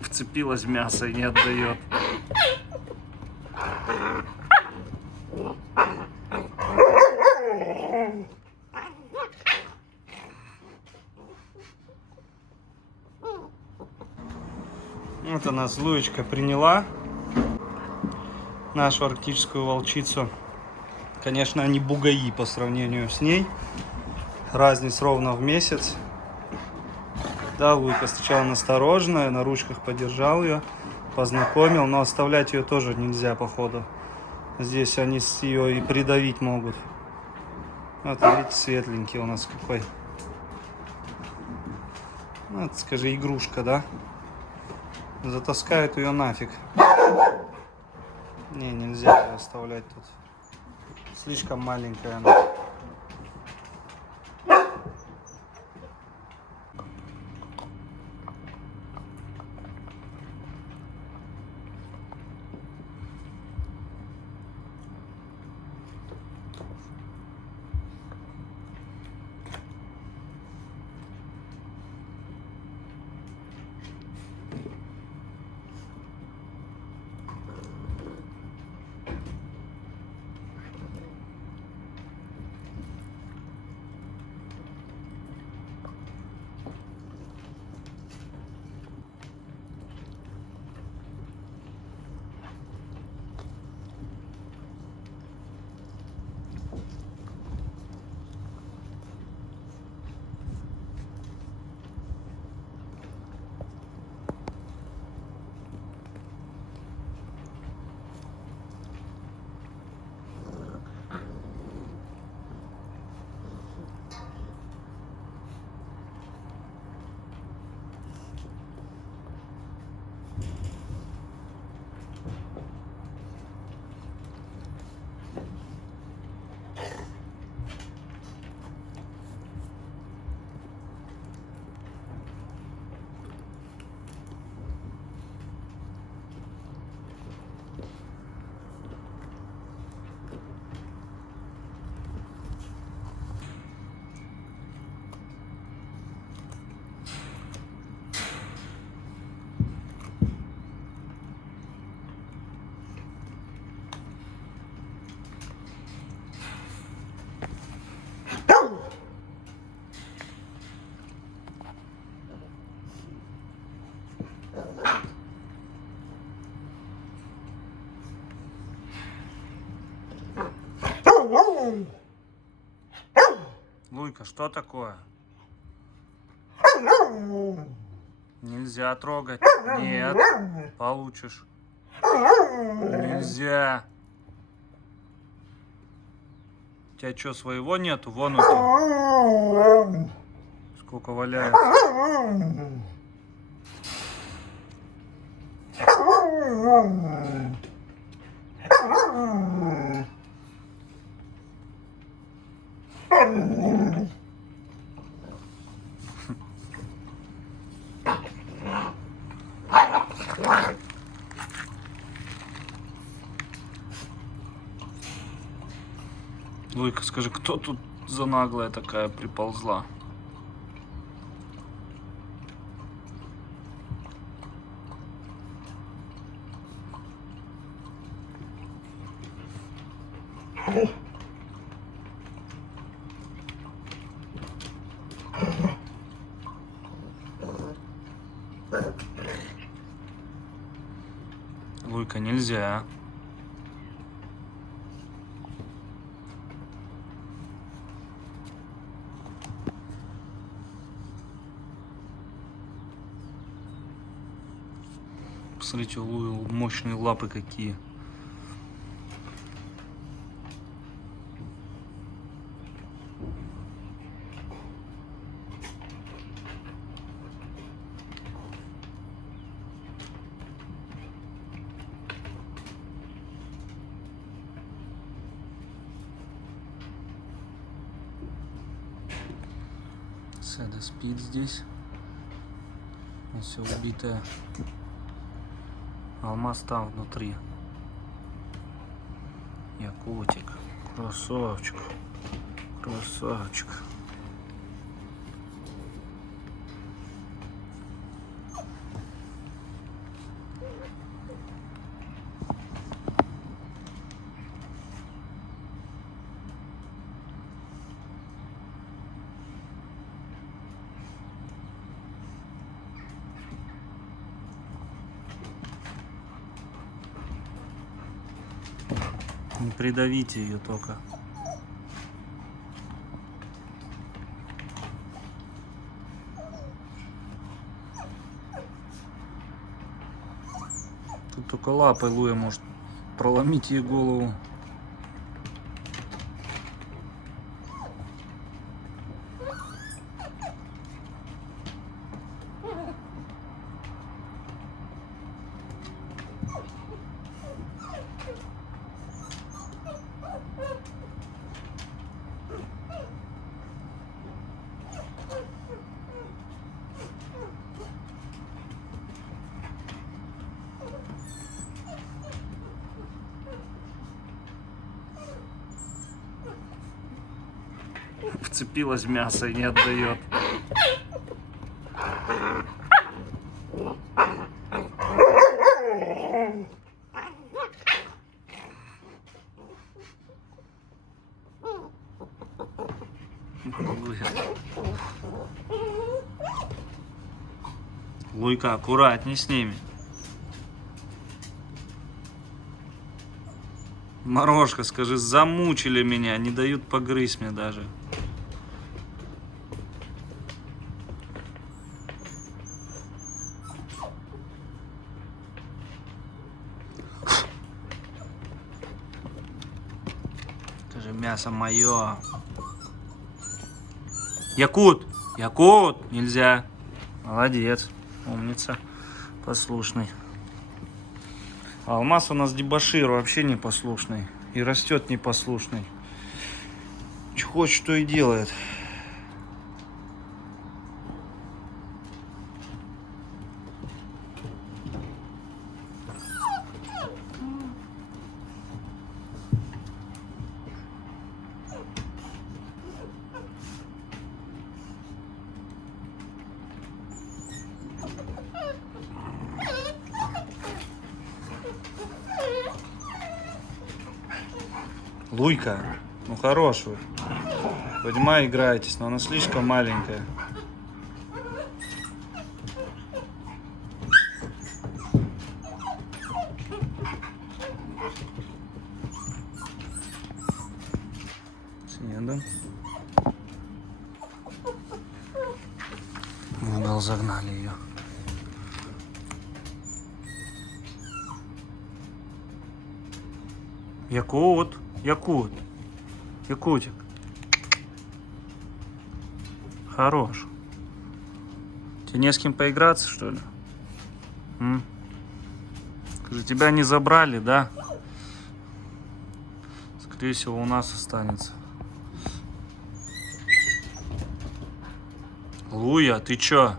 Вцепилась в мясо и не отдает. Вот она, Луечка, приняла нашу арктическую волчицу. Конечно, они бугаи по сравнению с ней. Разница ровно в месяц. Да, Луйка сначала настороженная, на ручках подержал ее, познакомил, но оставлять ее тоже нельзя, походу. Здесь они ее и придавить могут. Вот, видите, светленький у нас какой. Вот, скажи, игрушка, да? Затаскают ее нафиг. Не, нельзя ее оставлять тут. Слишком маленькая она. Луйка, что такое? Нельзя трогать. Нет, получишь. Нельзя. У тебя что, своего нету? Вон у тебя. Сколько валяется. Луйка, скажи, кто тут за наглая такая приползла? Луйка, нельзя. Посмотрите, у Луи мощные лапы какие. Седа спит здесь. Все убитое. Алмаз там внутри. Я котик. Красавчик. Красавчик. Не придавите ее только. Тут только лапой Луя может проломить ей голову. Вцепилась в мясо и не отдает. Луйка, аккуратней с ними. Морошка, скажи, замучили меня, не дают погрызть мне даже. Скажи, мясо мое. Якут, Якут, нельзя. Молодец, умница, послушный. А Алмаз у нас дебошир, вообще непослушный. И растет непослушный. Что хочет, что и делает. Луйка, ну хорош вы. Понимаю, играетесь, но она слишком маленькая. Съедом. В угол загнали ее. Якут, Якут, Якутик. Хорош. Тебе не с кем поиграться, что ли? Скажи, тебя не забрали, да? Скорее всего, у нас останется. Луя, ты чё?